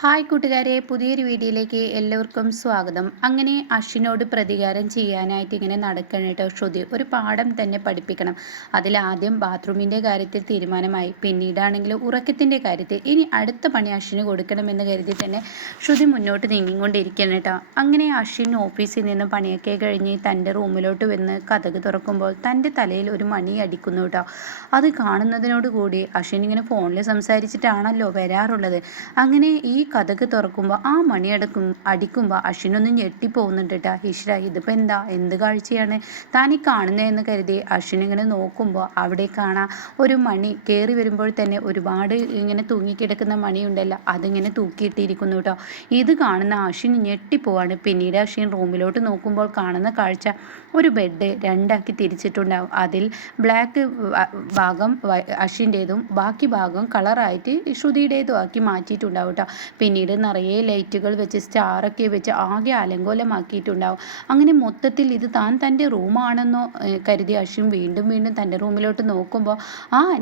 Hi കൂട്ടുകാരെ, പുതിയൊരു വീഡിയോയിലേക്ക് എല്ലാവർക്കും സ്വാഗതം. അങ്ങനെ അശ്വിനോട് പ്രതികാരം ചെയ്യാനായിട്ട് ഇങ്ങനെ നടക്കണം കേട്ടോ ശ്രുതി. ഒരു പാഠം തന്നെ പഠിപ്പിക്കണം. അതിലാദ്യം ബാത്റൂമിൻ്റെ കാര്യത്തിൽ തീരുമാനമായി, പിന്നീടാണെങ്കിൽ ഉറക്കത്തിൻ്റെ കാര്യത്തിൽ ഇനി അടുത്ത പണി അശ്വിന് കൊടുക്കണമെന്ന് കരുതി തന്നെ ശ്രുതി മുന്നോട്ട് നീങ്ങിക്കൊണ്ടിരിക്കണം കേട്ടോ. അങ്ങനെ അശ്വിൻ ഓഫീസിൽ നിന്ന് പണിയൊക്കെ കഴിഞ്ഞ് തൻ്റെ റൂമിലോട്ട് വന്ന് കതക് തുറക്കുമ്പോൾ തൻ്റെ തലയിൽ ഒരു മണി അടിക്കുന്നു കേട്ടോ. അത് കാണുന്നതിനോട് കൂടി അശ്വിൻ ഇങ്ങനെ ഫോണിൽ സംസാരിച്ചിട്ടാണല്ലോ വരാറുള്ളത്. അങ്ങനെ ഈ കതക് തുറക്കുമ്പോൾ ആ മണി അടിക്കുമ്പോൾ അശ്വിനൊന്നും ഞെട്ടിപ്പോകുന്നുണ്ട് കേട്ടോ. ഈശ്വര, ഇതിപ്പോൾ എന്ത് കാഴ്ചയാണ് താൻ ഈ കാണുന്നതെന്ന് കരുതി അശ്വിൻ ഇങ്ങനെ നോക്കുമ്പോൾ അവിടെ കാണാം ഒരു മണി കയറി വരുമ്പോൾ തന്നെ ഒരുപാട് ഇങ്ങനെ തൂങ്ങിക്കിടക്കുന്ന മണിയുണ്ടല്ലോ, അതിങ്ങനെ തൂക്കിയിട്ടിരിക്കുന്നു കേട്ടോ. ഇത് കാണുന്ന അശ്വിൻ ഞെട്ടിപ്പോവാണ്. പിന്നീട് അശ്വിൻ റൂമിലോട്ട് നോക്കുമ്പോൾ കാണുന്ന കാഴ്ച ഒരു ബെഡ് രണ്ടാക്കി തിരിച്ചിട്ടുണ്ടാവും. അതിൽ ബ്ലാക്ക് ഭാഗം അശ്വിൻ്റേതും ബാക്കി ഭാഗം കളറായിട്ട് ശ്രുതിയുടേതും ആക്കി മാറ്റിയിട്ടുണ്ടാവും കേട്ടോ. പിന്നീട് നിറയെ ലൈറ്റുകൾ വെച്ച് സ്റ്റാറൊക്കെ വെച്ച് ആകെ അലങ്കോലമാക്കിയിട്ടുണ്ടാവും. അങ്ങനെ മൊത്തത്തിൽ ഇത് തൻ്റെ റൂമാണെന്നോ കരുതി അശ്വിൻ വീണ്ടും വീണ്ടും തൻ്റെ റൂമിലോട്ട് നോക്കുമ്പോൾ,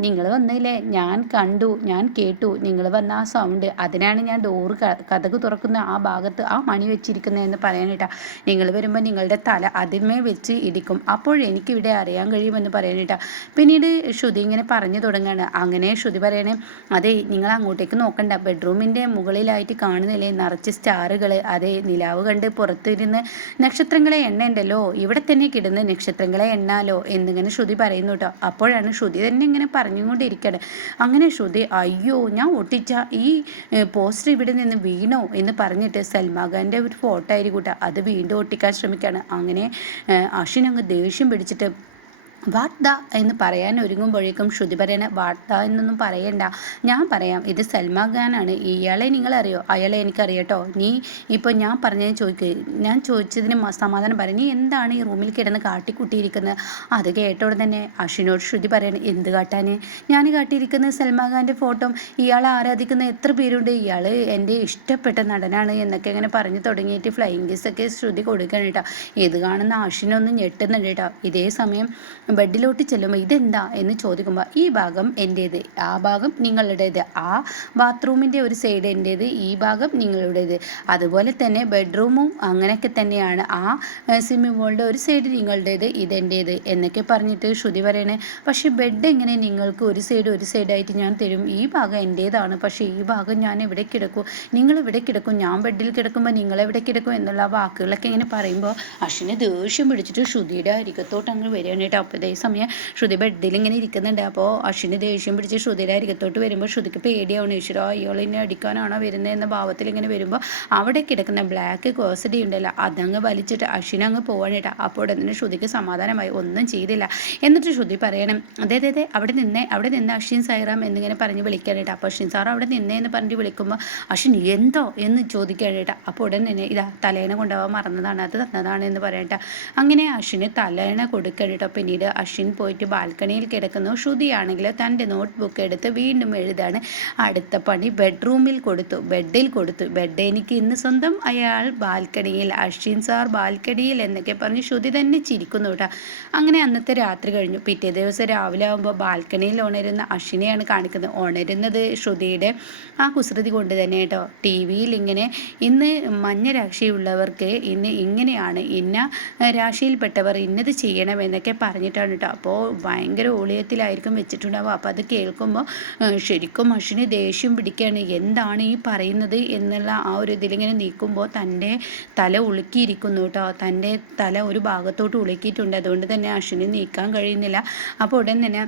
നിങ്ങൾ വന്നില്ലേ, ഞാൻ കണ്ടു, ഞാൻ കേട്ടു, നിങ്ങൾ വന്ന ആ സൗണ്ട്, അതിനാണ് ഞാൻ ഡോറ് കതക് തുറക്കുന്ന ആ ഭാഗത്ത് ആ മണി വെച്ചിരിക്കുന്നതെന്ന് പറയാനിട്ടാ. നിങ്ങൾ വരുമ്പോൾ നിങ്ങളുടെ തല അതിന്മേൽ വെച്ച് ഇടിക്കും, അപ്പോഴെനിക്കിവിടെ അറിയാൻ കഴിയുമെന്ന് പറയാനിട്ടാ. പിന്നീട് ശ്രുതി ഇങ്ങനെ പറഞ്ഞു തുടങ്ങുകയാണ്. അങ്ങനെ ശ്രുതി പറയണേ, അതെ, നിങ്ങൾ അങ്ങോട്ടേക്ക് നോക്കണ്ട, ബെഡ്റൂമിൻ്റെ മുകളിലായിട്ട് കാണുന്നില്ലേ നിറച്ച് സ്റ്റാറുകൾ, അതെ, നിലാവ് കണ്ട് പുറത്തിരുന്ന് നക്ഷത്രങ്ങളെ എണ്ണയുണ്ടല്ലോ, ഇവിടെ തന്നെ കിടന്ന് നക്ഷത്രങ്ങളെ എണ്ണാലോ എന്നിങ്ങനെ ശ്രുതി പറയുന്നു കേട്ടോ. അപ്പോഴാണ് ശ്രുതി തന്നെ ഇങ്ങനെ പറഞ്ഞുകൊണ്ടിരിക്കുകയാണ്. അങ്ങനെ ശ്രുതി, അയ്യോ, ഞാൻ ഒട്ടിച്ച ഈ പോസ്റ്റർ ഇവിടെ നിന്ന് വീണോ എന്ന് പറഞ്ഞിട്ട് സൽമാൻ ഖാൻ്റെ ഒരു ഫോട്ടോ ആയിരിക്കും കേട്ടോ, അത് വീണ്ടും ഒട്ടിക്കാൻ ശ്രമിക്കുകയാണ്. അങ്ങനെ അശ്വിൻ അങ്ങ് ദേഷ്യം പിടിച്ചിട്ട് വാട്ട് എന്ന് പറയാൻ ഒരുങ്ങുമ്പോഴേക്കും ശ്രുതി പറയണ, വാട്ട് എന്നൊന്നും പറയണ്ട, ഞാൻ പറയാം, ഇത് സൽമാൻ ഖാനാണ്, ഇയാളെ നിങ്ങളറിയോ? അയാളെ എനിക്കറിയട്ടോ. നീ ഇപ്പോൾ ഞാൻ പറഞ്ഞതിന് ഞാൻ ചോദിച്ചതിന് സമാധാനം പറയും, നീ എന്താണ് ഈ റൂമിൽ കിടന്ന് കാട്ടിക്കൂട്ടിയിരിക്കുന്നത്? അത് കേട്ടോടെ തന്നെ അശ്വിനോട് ശ്രുതി പറയണ, എന്ത് കാട്ടാൻ? ഞാൻ കാട്ടിയിരിക്കുന്നത് സൽമാൻ ഖാൻ്റെ ഫോട്ടോ, ഇയാളെ ആരാധിക്കുന്ന എത്ര പേരുണ്ട്, ഇയാൾ എൻ്റെ ഇഷ്ടപ്പെട്ട നടനാണ് എന്നൊക്കെ ഇങ്ങനെ പറഞ്ഞു തുടങ്ങിയിട്ട് ഫ്ലൈയിങ് കിസ്സൊക്കെ ശ്രുതി കൊടുക്കണം കേട്ടോ. ഇത് കാണുന്ന അശ്വിനൊന്നും ഞെട്ടുന്നുണ്ട് കേട്ടോ. ഇതേ സമയം ബെഡിലോട്ട് ചെല്ലുമ്പോൾ ഇതെന്താ എന്ന് ചോദിക്കുമ്പോൾ, ഈ ഭാഗം എൻ്റേത്, ആ ഭാഗം നിങ്ങളുടേത്, ആ ബാത്റൂമിൻ്റെ ഒരു സൈഡ് എൻ്റേത്, ഈ ഭാഗം നിങ്ങളുടേത്, അതുപോലെ തന്നെ ബെഡ്റൂമും അങ്ങനെയൊക്കെ തന്നെയാണ്, ആ സ്വിമ്മിംഗ് പൂളിൻ്റെ ഒരു സൈഡ് നിങ്ങളുടേത്, ഇതെൻ്റേത് എന്നൊക്കെ പറഞ്ഞിട്ട് ശ്രുതി പറയണേ. പക്ഷേ ബെഡ് എങ്ങനെ നിങ്ങൾക്ക് ഒരു സൈഡായിട്ട് ഞാൻ തരും? ഈ ഭാഗം എൻ്റേതാണ്, പക്ഷേ ഈ ഭാഗം ഞാൻ എവിടെ കിടക്കും, നിങ്ങൾ എവിടെ കിടക്കും, ഞാൻ ബെഡിൽ കിടക്കുമ്പോൾ നിങ്ങൾ എവിടെ കിടക്കും എന്നുള്ള വാക്കുകളൊക്കെ ഇങ്ങനെ പറയുമ്പോൾ അശ്വിനെ ദേഷ്യം പിടിച്ചിട്ട് ശ്രുതിയുടെ അരികത്തോട്ട് അങ്ങ് വരികയാണ് കേട്ടോ. അപ്പോൾ അതേ സമയം ശ്രുതി ബെഡിൽ ഇങ്ങനെ ഇരിക്കുന്നുണ്ട്. അപ്പോൾ അശ്വിന് ദേഷ്യം പിടിച്ച് ശ്രുതിയുടെ അരികത്തോട്ട് വരുമ്പോൾ ശ്രുതിക്ക് പേടിയാവണം. ഈശ്വര, അയാൾ എന്നെ അടിക്കാനാണോ വരുന്നത് എന്ന ഭാവത്തിൽ ഇങ്ങനെ വരുമ്പോൾ അവിടെ കിടക്കുന്ന ബ്ലാക്ക് കോസഡി ഉണ്ടല്ലോ, അതങ്ങ് വലിച്ചിട്ട് അശ്വിൻ അങ്ങ് പോവാനേട്ടാ. അപ്പോൾ ഉടനെ ശ്രുതിക്ക് സമാധാനമായി, ഒന്നും ചെയ്തില്ല. എന്നിട്ട് ശ്രുതി പറയണം, അതെ അതെ അതെ, അവിടെ നിന്ന് അശ്വിൻ സൈറാം എന്നിങ്ങനെ പറഞ്ഞ് വിളിക്കാനേട്ടാ. അപ്പോൾ അശ്വിൻ സാർ അവിടെ നിന്നേന്ന് പറഞ്ഞ് വിളിക്കുമ്പോൾ അശ്വിൻ എന്തോ എന്ന് ചോദിക്കാനേട്ടാ. അപ്പോൾ ഉടൻ തന്നെ ഇതാ തലേണ കൊണ്ടുപോകാൻ മറന്നതാണ്, അത് തന്നതാണ് എന്ന് പറയട്ടെ. അങ്ങനെ അശ്വിന് തലേണ കൊടുക്കട്ടോ. പിന്നീട് അശ്വിൻ പോയിട്ട് ബാൽക്കണിയിൽ കിടക്കുന്നു. ശ്രുതിയാണെങ്കിൽ തൻ്റെ നോട്ട്ബുക്ക് എടുത്ത് വീണ്ടും എഴുതാണ്. അടുത്ത പണി ബെഡ്റൂമിൽ കൊടുത്തു, ബെഡിൽ കൊടുത്തു. ബെഡ് എനിക്ക് ഇന്ന് സ്വന്തം, അയാൾ ബാൽക്കണിയിൽ, അശ്വിൻ സാർ ബാൽക്കണിയിൽ എന്നൊക്കെ പറഞ്ഞ് ശ്രുതി തന്നെ ചിരിക്കുന്നു കേട്ടോ. അങ്ങനെ അന്നത്തെ രാത്രി കഴിഞ്ഞു. പിറ്റേ ദിവസം രാവിലെ ആകുമ്പോൾ ബാൽക്കണിയിൽ ഉണരുന്ന അശ്വിനെയാണ് കാണിക്കുന്നത്. ഉണരുന്നത് ശ്രുതിയുടെ ആ കുസൃതി കൊണ്ട് തന്നെ കേട്ടോ. ടി വിയിൽ ഇങ്ങനെ, ഇന്ന് മഞ്ഞ രാശിയുള്ളവർക്ക് ഇന്ന് ഇങ്ങനെയാണ്, ഇന്ന രാശിയിൽപ്പെട്ടവർ ഇന്നത് ചെയ്യണം എന്നൊക്കെ പറഞ്ഞിട്ടാണ് കേട്ടോ. അപ്പോൾ ഭയങ്കര ഓളിയത്തിലായിരിക്കും വെച്ചിട്ടുണ്ടാവുക. അപ്പോൾ അത് കേൾക്കുമ്പോൾ ശരിക്കും അശ്വിന് ദേഷ്യം പിടിക്കുകയാണ്. എന്താണ് ഈ പറയുന്നത് എന്നുള്ള ആ ഒരു ഇതിലിങ്ങനെ നീക്കുമ്പോൾ തൻ്റെ തല ഉളുക്കിയിരിക്കുന്നു കേട്ടോ. തൻ്റെ തല ഒരു ഭാഗത്തോട്ട് ഉളുക്കിയിട്ടുണ്ട്. അതുകൊണ്ട് തന്നെ അശ്വിന് നീക്കാൻ കഴിയുന്നില്ല. അപ്പോൾ ഉടൻ തന്നെ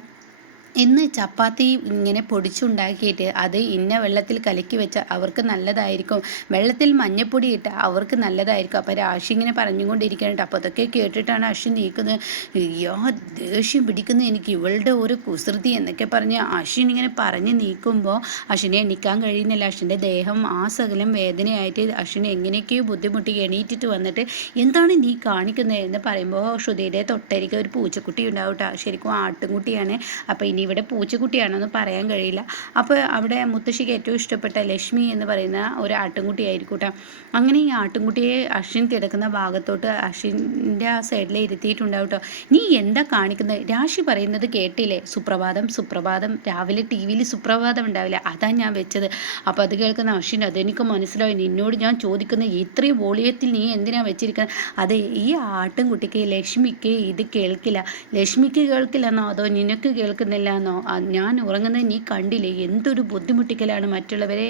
ഇന്ന് ചപ്പാത്തി ഇങ്ങനെ പൊടിച്ചുണ്ടാക്കിയിട്ട് അത് ഇന്ന വെള്ളത്തിൽ കലക്കി വെച്ചാൽ അവർക്ക് നല്ലതായിരിക്കും, വെള്ളത്തിൽ മഞ്ഞപ്പൊടി ഇട്ട് അവർക്ക് നല്ലതായിരിക്കും. അപ്പോൾ രാശി ഇങ്ങനെ പറഞ്ഞുകൊണ്ടിരിക്കുന്നുണ്ട്. അപ്പോൾ അതൊക്കെ കേട്ടിട്ടാണ് അശ്വിൻ നീക്കുന്നത്. അയ്യോ, ദേഷ്യം പിടിക്കുന്നു എനിക്ക്, ഇവളുടെ ഒരു കുസൃതി എന്നൊക്കെ പറഞ്ഞ് അശ്വിൻ ഇങ്ങനെ പറഞ്ഞ് നീക്കുമ്പോൾ അശ്വിനെ എണീക്കാൻ കഴിയുന്നില്ല. അശ്വിൻ്റെ ദേഹം ആ സകലം വേദനയായിട്ട് അശ്വിന് എങ്ങനെയൊക്കെയോ ബുദ്ധിമുട്ടി എണീറ്റിട്ട് വന്നിട്ട്, എന്താണ് നീ കാണിക്കുന്നത് എന്ന് പറയുമ്പോൾ ശ്രുതിയുടെ തൊട്ടരികെ ഒരു പൂച്ചക്കുട്ടി ഉണ്ടാവും കേട്ടോ. ശരിക്കും ആട്ടുംകുട്ടിയാണ്. അപ്പോൾ ഇനി ഇവിടെ പൂച്ചക്കുട്ടിയാണെന്ന് പറയാൻ കഴിയില്ല. അപ്പോൾ അവിടെ മുത്തശ്ശിക്ക് ഏറ്റവും ഇഷ്ടപ്പെട്ട ലക്ഷ്മി എന്ന് പറയുന്ന ഒരു ആട്ടിൻകുട്ടിയായിരിക്കും കേട്ടോ. അങ്ങനെ ഈ ആട്ടിൻകുട്ടിയെ അശ്വിൻ കിടക്കുന്ന ഭാഗത്തോട്ട് അശ്വിൻ്റെ ആ സൈഡിൽ ഇരുത്തിയിട്ടുണ്ടാവും കേട്ടോ. നീ എന്താ കാണിക്കുന്നത്? രാശി പറയുന്നത് കേട്ടില്ലേ? സുപ്രഭാതം സുപ്രഭാതം. രാവിലെ ടി വിയിൽ സുപ്രഭാതം ഉണ്ടാവില്ല, അതാ ഞാൻ വെച്ചത്. അപ്പോൾ അത് കേൾക്കുന്ന അശ്വിൻ, അതെനിക്ക് മനസ്സിലായി, നിന്നോട് ഞാൻ ചോദിക്കുന്നത് ഇത്രയും വോളിയത്തിൽ നീ എന്തിനാ വെച്ചിരിക്കുന്നത്? അതെ, ഈ ആട്ടിൻകുട്ടിക്ക് ലക്ഷ്മിക്ക് ഇത് കേൾക്കില്ല. ലക്ഷ്മിക്ക് കേൾക്കില്ലെന്നോ അതോ നിനക്ക് കേൾക്കുന്നില്ല എന്നോ? ഞാൻ ഉറങ്ങുന്നത് നീ കണ്ടില്ലേ? എന്തൊരു ബുദ്ധിമുട്ടിക്കലാണ് മറ്റുള്ളവരെ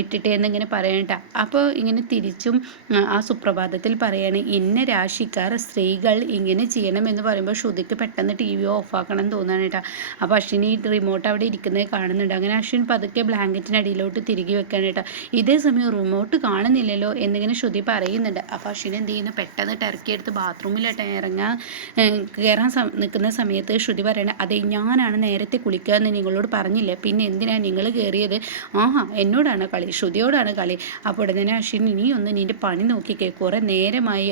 ഇട്ടിട്ട് എന്നിങ്ങനെ പറയണ്ട. അപ്പോൾ ഇങ്ങനെ തിരിച്ചും ആ സുപ്രഭാതത്തിൽ പറയാണ്, ഇന്ന രാശിക്കാർ സ്ത്രീകൾ ഇങ്ങനെ ചെയ്യണമെന്ന് പറയുമ്പോൾ ശ്രുതിക്ക് പെട്ടെന്ന് ടി വി ഓഫാക്കണം എന്ന് തോന്നാണ് കേട്ടോ. അപ്പോൾ അശ്വിനി റിമോട്ട് അവിടെ ഇരിക്കുന്നത് കാണുന്നുണ്ട്. അങ്ങനെ അശ്വിൻ പതുക്കെ ബ്ലാങ്കറ്റിനടിയിലോട്ട് തിരികെ വെക്കാൻ കേട്ടോ. ഇതേ സമയം റിമോട്ട് കാണുന്നില്ലല്ലോ എന്നിങ്ങനെ ശ്രുതി പറയുന്നുണ്ട്. അപ്പോൾ അശ്വിൻ എന്ത് ചെയ്യുന്നു, പെട്ടെന്ന് ടർക്കി എടുത്ത് ബാത്റൂമിലോട്ട് കയറാൻ നിൽക്കുന്ന സമയത്ത് ശ്രുതി പറയണേ, അതെ ഞാനാണ് നേരത്തെ കുളിക്കുക എന്ന് നിങ്ങളോട് പറഞ്ഞില്ലേ, പിന്നെ എന്തിനാണ് നിങ്ങൾ കയറിയത്? ആഹാ, എന്നോടാണ് കളി, ശ്രുതിയോടാണ് കളി. അപ്പോൾ ഉടനെ അശ്വിൻ, നീ ഒന്ന് നിൻ്റെ പണി നോക്കിക്കേ, കുറേ നേരമായി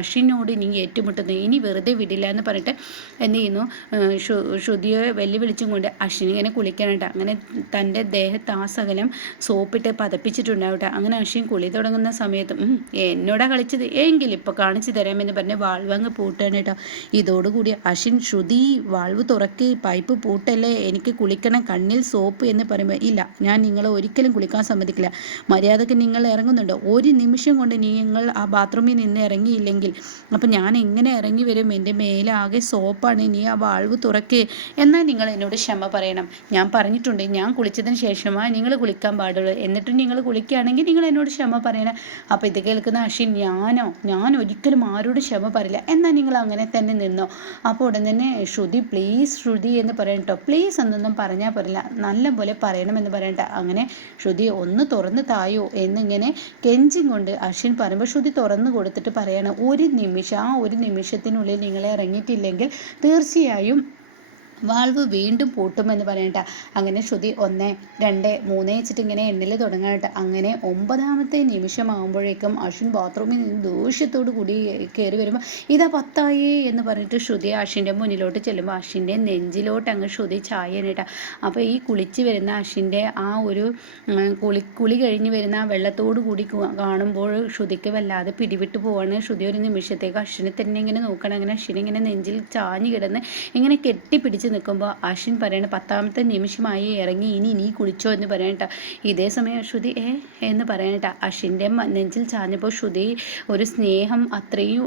അശ്വിനോട് നീ ഏറ്റുമുട്ടുന്നു, ഇനി വെറുതെ വിടില്ല എന്ന് പറഞ്ഞിട്ട് എന്ത് ചെയ്യുന്നു, ശ്രുതിയെ വെല്ലുവിളിച്ചും കൊണ്ട് അശ്വിൻ ഇങ്ങനെ കുളിക്കാനായിട്ട് അങ്ങനെ തൻ്റെ ദേഹത്ത് ആ സകലം സോപ്പിട്ട് പതപ്പിച്ചിട്ടുണ്ടാവട്ടെ. അങ്ങനെ അശ്വിൻ കുളി തുടങ്ങുന്ന സമയത്ത് എന്നോടാ കളിച്ചത്, എങ്കിൽ ഇപ്പോൾ കാണിച്ചു തരാമെന്ന് പറഞ്ഞ് വാൾവ് അങ്ങ് പൂട്ടാണ് കേട്ടോ. ഇതോടുകൂടി അശ്വിൻ, ശ്രുതി വാൾവ് തുറക്ക്, പൈപ്പ് പൂട്ടല്ലേ, എനിക്ക് കുളിക്കണം, കണ്ണിൽ സോപ്പ് എന്ന് പറയുമ്പോൾ, ഇല്ല ഞാൻ നിങ്ങളെ ഒരിക്കലും കുളിക്കാൻ സമ്മതിക്കില്ല, മര്യാദക്ക് നിങ്ങൾ ഇറങ്ങുന്നുണ്ടോ? ഒരു നിമിഷം കൊണ്ട് നിങ്ങൾ ആ ബാത്റൂമിൽ നിന്ന് ഇറങ്ങിയില്ലെങ്കിൽ അപ്പം ഞാൻ എങ്ങനെ ഇറങ്ങി വരും? എൻ്റെ മേലാകെ സോപ്പാണ്, നീ ആ വാൾവ് തുറക്ക്. എന്നാൽ നിങ്ങൾ എന്നോട് ക്ഷമ പറയണം. ഞാൻ പറഞ്ഞിട്ടുണ്ട് ഞാൻ കുളിച്ചതിന് ശേഷമാണ് നിങ്ങൾ കുളിക്കാൻ പാടുള്ളൂ, എന്നിട്ടും നിങ്ങൾ കുളിക്കുകയാണെങ്കിൽ നിങ്ങൾ എന്നോട് ക്ഷമ പറയണം. അപ്പോൾ ഇത് കേൾക്കുന്ന അശ്വിൻ, ഞാൻ ഒരിക്കലും ആരോടും ക്ഷമ പറയില്ല, എന്നാൽ നിങ്ങൾ അങ്ങനെ തന്നെ നിന്നോ. അപ്പോൾ ഉടൻ തന്നെ ശ്രുതി, പ്ലീസ് ശ്രുതി എന്ന് പറയട്ടോ, പ്ലീസ് എന്നൊന്നും പറഞ്ഞാൽ പറയില്ല, നല്ല പോലെ പറയണമെന്ന് പറയണ്ട. അങ്ങനെ ശ്രുതി ഒന്ന് തുറന്ന് തായോ എന്നിങ്ങനെ കെഞ്ചും കൊണ്ട് അശ്വിൻ പറയുമ്പോൾ ശ്രുതി തുറന്നു കൊടുത്തിട്ട് പറയാണ്, ഒരു നിമിഷത്തിനുള്ളിൽ നിങ്ങളെ ഇറങ്ങിയിട്ടില്ലെങ്കിൽ തീർച്ചയായും വാൾവ് വീണ്ടും പൂട്ടുമെന്ന് പറയണ്ട. അങ്ങനെ ശ്രുതി 1 2 3 വെച്ചിട്ട് ഇങ്ങനെ എണ്ണൽ തുടങ്ങാനായിട്ട്. അങ്ങനെ 9ാമത്തെ നിമിഷമാകുമ്പോഴേക്കും അശ്വിൻ ബാത്റൂമിൽ നിന്ന് ദേഷ്യത്തോട് കൂടി കയറി വരുമ്പോൾ, ഇതാ 10 എന്ന് പറഞ്ഞിട്ട് ശ്രുതി അശ്വിൻ്റെ മുന്നിലോട്ട് ചെല്ലുമ്പോൾ അശ്വിൻ്റെ നെഞ്ചിലോട്ട് അങ്ങ് ശ്രുതി ചായനിട്ട. അപ്പോൾ ഈ കുളിച്ച് വരുന്ന അശ്വിൻ്റെ ആ ഒരു കുളി കഴിഞ്ഞ് വരുന്ന ആ വെള്ളത്തോട് കൂടി കാണുമ്പോൾ ശ്രുതിക്ക് വല്ലാതെ പിടിവിട്ട് പോവാണ്. ശ്രുതി ഒരു നിമിഷത്തേക്ക് അശ്വിനെ തന്നെ ഇങ്ങനെ നോക്കണം. അങ്ങനെ അശ്വിനെ ഇങ്ങനെ നെഞ്ചിൽ ചാഞ്ഞ് കിടന്ന് ഇങ്ങനെ കെട്ടിപ്പിടിച്ച് നിൽക്കുമ്പോൾ അശ്വിൻ പറയണ, 10ാമത്തെ നിമിഷമായി ഇറങ്ങി, ഇനി നീ കുളിച്ചോ എന്ന് പറയണ്ട. ഇതേ സമയം ശ്രുതി എന്ന് പറയണ അശ്വിൻ്റെ നെഞ്ചിൽ ചാഞ്ഞപ്പോൾ ശ്രുതി ഒരു സ്നേഹം അത്രയും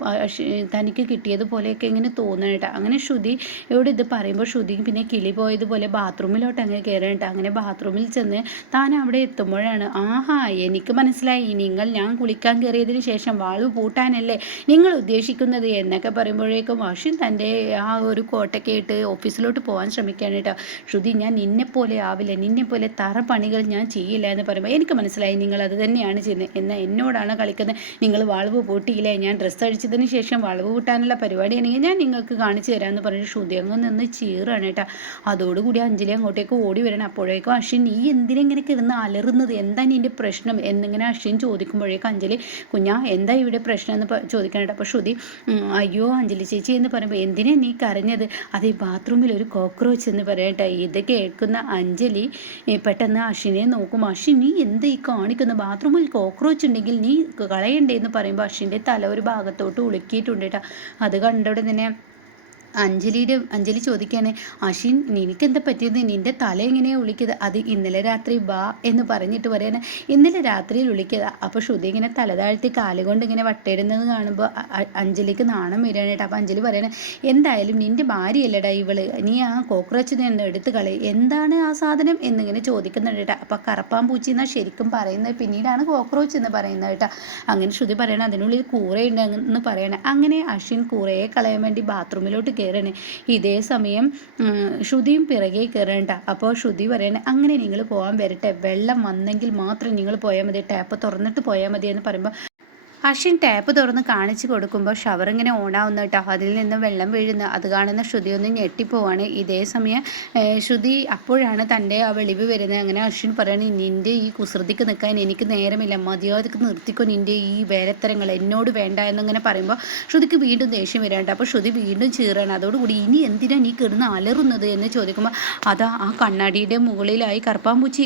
തനിക്ക് കിട്ടിയതുപോലെയൊക്കെ ഇങ്ങനെ തോന്നണേട്ട. അങ്ങനെ ശ്രുതി ഇവിടെ ഇത് പറയുമ്പോൾ ശ്രുതി പിന്നെ കിളി പോയതുപോലെ ബാത്റൂമിലോട്ട് അങ്ങ് കയറേണ്ട. അങ്ങനെ ബാത്റൂമിൽ ചെന്ന് താൻ അവിടെ എത്തുമ്പോഴാണ്, ആഹാ എനിക്ക് മനസ്സിലായി, ഞാൻ കുളിക്കാൻ കയറിയതിന് ശേഷം വാൾവ് പൂട്ടാനല്ലേ നിങ്ങൾ ഉദ്ദേശിക്കുന്നത് എന്നൊക്കെ പറയുമ്പോഴേക്കും അശ്വിൻ തൻ്റെ ആ ഒരു കോട്ടൊക്കെ ഇട്ട് ഓഫീസിലോട്ട് പോകാൻ ശ്രമിക്കുകയാണ് കേട്ടോ. ശ്രുതി, ഞാൻ നിന്നെപ്പോലെ ആവില്ല, നിന്നെപ്പോലെ തറ പണികൾ ഞാൻ ചെയ്യില്ല എന്ന് പറയുമ്പോൾ, എനിക്ക് മനസ്സിലായി നിങ്ങൾ അത് തന്നെയാണ് ചെയ്യുന്നത്, എന്നാൽ എന്നോടാണ് കളിക്കുന്നത്. നിങ്ങൾ വാൾവ് പൂട്ടിയില്ലേ? ഞാൻ ഡ്രസ്സ് അഴിച്ചതിന് ശേഷം വാൾവ് പൂട്ടാനുള്ള പരിപാടിയാണെങ്കിൽ ഞാൻ നിങ്ങൾക്ക് കാണിച്ചു തരാമെന്ന് പറഞ്ഞ് ശ്രുതി അങ്ങ് നിന്ന് ചീറാണ് കേട്ടോ. അതോടുകൂടി അഞ്ജലി അങ്ങോട്ടേക്ക് ഓടി വരണം. അപ്പോഴേക്കും അശ്വിൻ, നീ എന്തിനെങ്ങനെ കിടന്ന് അലറുന്നത്, എന്താ നിൻ്റെ പ്രശ്നം എന്നിങ്ങനെ അശ്വിൻ ചോദിക്കുമ്പോഴേക്കും അഞ്ജലി, കുഞ്ഞാ എന്താ ഇവിടെ പ്രശ്നം എന്ന് ചോദിക്കാനായിട്ട്. അപ്പോൾ ശ്രുതി, അയ്യോ അഞ്ജലി ചേച്ചി എന്ന് പറയുമ്പോൾ, എന്തിനാ നീ കരഞ്ഞത്? അത് ഈ ബാത്റൂമിൽ ഒരു കോക്രോച്ച് എന്ന് പറയട്ടെ. ഇത് കേൾക്കുന്ന അഞ്ജലി പെട്ടെന്ന് അശ്വിനെ നോക്കും. അശ്വിൻ, നീ എന്ത് ഈ കാണിക്കുന്ന? ബാത്റൂമിൽ കോക്രോച്ച് ഉണ്ടെങ്കിൽ നീ കളയണ്ടേ എന്ന് പറയുമ്പോൾ അശ്വിൻ്റെ തല ഒരു ഭാഗത്തോട്ട് ഉളുക്കിയിട്ടുണ്ട് കേട്ടോ. അത് കണ്ടോടെ തന്നെ അഞ്ജലി ചോദിക്കുകയാണ്, അശ്വിൻ നിനക്കെന്താ പറ്റിയത്? നിൻ്റെ തല എങ്ങനെയാണ് വിളിക്കുന്നത്? അത് ഇന്നലെ രാത്രി ബാ എന്ന് പറഞ്ഞിട്ട് പറയാണ്, ഇന്നലെ രാത്രിയിൽ വിളിക്കുക. അപ്പോൾ ശ്രുതി ഇങ്ങനെ തല താഴ്ത്തി കാലുകൊണ്ട് ഇങ്ങനെ വട്ടയിടുന്നത് കാണുമ്പോൾ അഞ്ജലിക്ക് നാണം വരികയാണ്. അപ്പോൾ അഞ്ജലി പറയണേ, എന്തായാലും നിൻ്റെ ഭാര്യയല്ലടാ ഇവള്, നീ ആ കോക്രോച്ചിനെ ഒന്ന് എടുത്ത് കളി, എന്താണ് ആ സാധനം എന്നിങ്ങനെ ചോദിക്കുന്നുണ്ട് കേട്ടോ. അപ്പോൾ കറപ്പാമ്പൂച്ചി എന്നാൽ ശരിക്കും പറയുന്നത്, പിന്നീടാണ് കോക്രോച്ച് എന്ന് പറയുന്നത് കേട്ടോ. അങ്ങനെ ശ്രുതി പറയണേ, അതിനുള്ളിൽ കൂറയുണ്ടെന്ന് പറയണേ. അങ്ങനെ അശ്വിൻ കൂറയെ കളയാൻ വേണ്ടി ബാത്റൂമിലോട്ട് കയറണേ. ഇതേ സമയം ശ്രുതിയും പിറകെ കയറണ്ട. അപ്പോൾ ശ്രുതി പറയണേ, അങ്ങനെ നിങ്ങൾ പോകാൻ വരട്ടെ, വെള്ളം വന്നെങ്കിൽ മാത്രം നിങ്ങൾ പോയാൽ മതി, ടാപ്പ് തുറന്നിട്ട് പോയാൽ മതി എന്ന് പറയുമ്പോൾ അശ്വിൻ ടാപ്പ് തുറന്ന് കാണിച്ചു കൊടുക്കുമ്പോൾ ഷവർ ഇങ്ങനെ ഓണാവുന്ന കേട്ടോ, അതിൽ നിന്ന് വെള്ളം വീഴുന്ന അത് കാണുന്ന ശ്രുതി ഒന്ന് ഞെട്ടിപ്പോവാണ്. ഇതേ സമയം ശ്രുതി അപ്പോഴാണ് തൻ്റെ ആ വെളിവ് വരുന്നത്. അങ്ങനെ അശ്വിൻ പറയണ, നിൻ്റെ ഈ കുസൃതിക്ക് നിൽക്കാൻ എനിക്ക് നേരമില്ല, മര്യാദക്ക് നിർത്തിക്കോ നിൻ്റെ ഈ വേലത്തരങ്ങൾ, എന്നോട് വേണ്ട എന്നിങ്ങനെ പറയുമ്പോൾ ശ്രുതിക്ക് വീണ്ടും ദേഷ്യം വരാണ്ട്. അപ്പോൾ ശ്രുതി വീണ്ടും ചീറാണ്. അതോടുകൂടി ഇനി എന്തിനാണ് നീ കിടന്ന് അലറുന്നത് എന്ന് ചോദിക്കുമ്പോൾ അതാ ആ കണ്ണാടിയുടെ മുകളിലായി കറുപ്പാമ്പൂച്ചി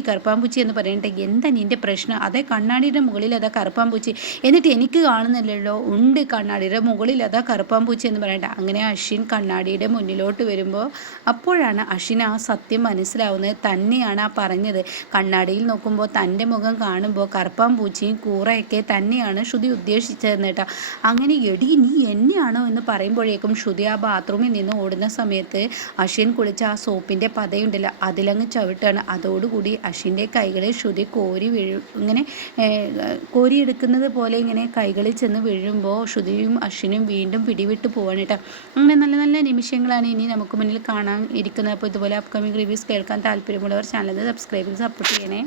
എന്ന് പറയട്ടെ, എന്താ നിൻ്റെ പ്രശ്നം? അതേ കണ്ണാടിയുടെ മുകളിൽ അതാ കറുപ്പാമ്പൂച്ചി, എന്നിട്ട് എനിക്ക് കാണുന്നില്ലല്ലോ. ഉണ്ട്, കണ്ണാടിയുടെ മുകളിൽ അതാ കറുപ്പാമ്പൂച്ചി എന്ന് പറയട്ടെ. അങ്ങനെ അശ്വിൻ കണ്ണാടിയുടെ മുന്നിലോട്ട് വരുമ്പോൾ അപ്പോഴാണ് അശ്വിൻ ആ സത്യം മനസ്സിലാവുന്നത്. തന്നെയാണ് ആ പറഞ്ഞത്. കണ്ണാടിയിൽ നോക്കുമ്പോൾ തൻ്റെ മുഖം കാണുമ്പോൾ കറുപ്പാമ്പൂച്ചിയും കൂറയൊക്കെ തന്നെയാണ് ശ്രുതി ഉദ്ദേശിച്ചതെന്ന് കേട്ടോ. അങ്ങനെ എടി നീ എന്നെയാണോ എന്ന് പറയുമ്പോഴേക്കും ശ്രുതി ആ ബാത്റൂമിൽ നിന്ന് ഓടുന്ന സമയത്ത് അശ്വിൻ കുളിച്ച ആ സോപ്പിൻ്റെ പതയുണ്ടല്ലോ അതിലങ്ങ് ചവിട്ടാണ്. അതോടുകൂടി അശ്വിൻ്റെ കൈകളിൽ ശ്രുതി ഇങ്ങനെ കോരിയെടുക്കുന്നത് പോലെ ഇങ്ങനെ കൈകളിൽ ചെന്ന് വീഴുമ്പോൾ ശ്രുതിയും അശ്വിനും വീണ്ടും പിടിവിട്ട് പോവാണ് കേട്ടോ. അങ്ങനെ നല്ല നല്ല നിമിഷങ്ങളാണ് ഇനി നമുക്ക് മുന്നിൽ കാണാൻ ഇരിക്കുന്നത്. അപ്പോൾ ഇതുപോലെ അപ്കമിങ് റിവ്യൂസ് കേൾക്കാൻ താല്പര്യമുള്ളവർ ചാനൽ സബ്സ്ക്രൈബ് ചെയ്ത് സപ്പോർട്ട് ചെയ്യണേ.